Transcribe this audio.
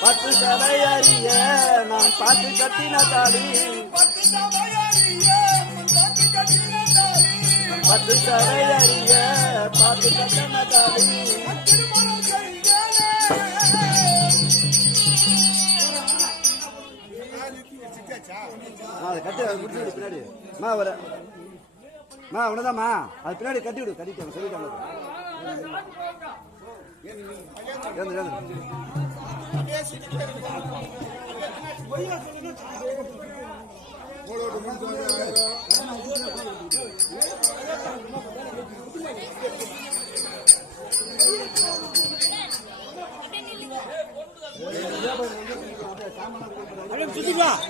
பத்து சபையறிய நான் பாட்டு கட்டின தாலி பத்து சபையறிய பாட்டு கட்டின தாலி கட்டி முடிச்சு விடு பின்னாடி மா வர மா உனதாம்மா அது பின்னாடி கட்டி விடு கட்டிட்டாங்க சொல்லிட்டாங்க சுத்திக்கலாம்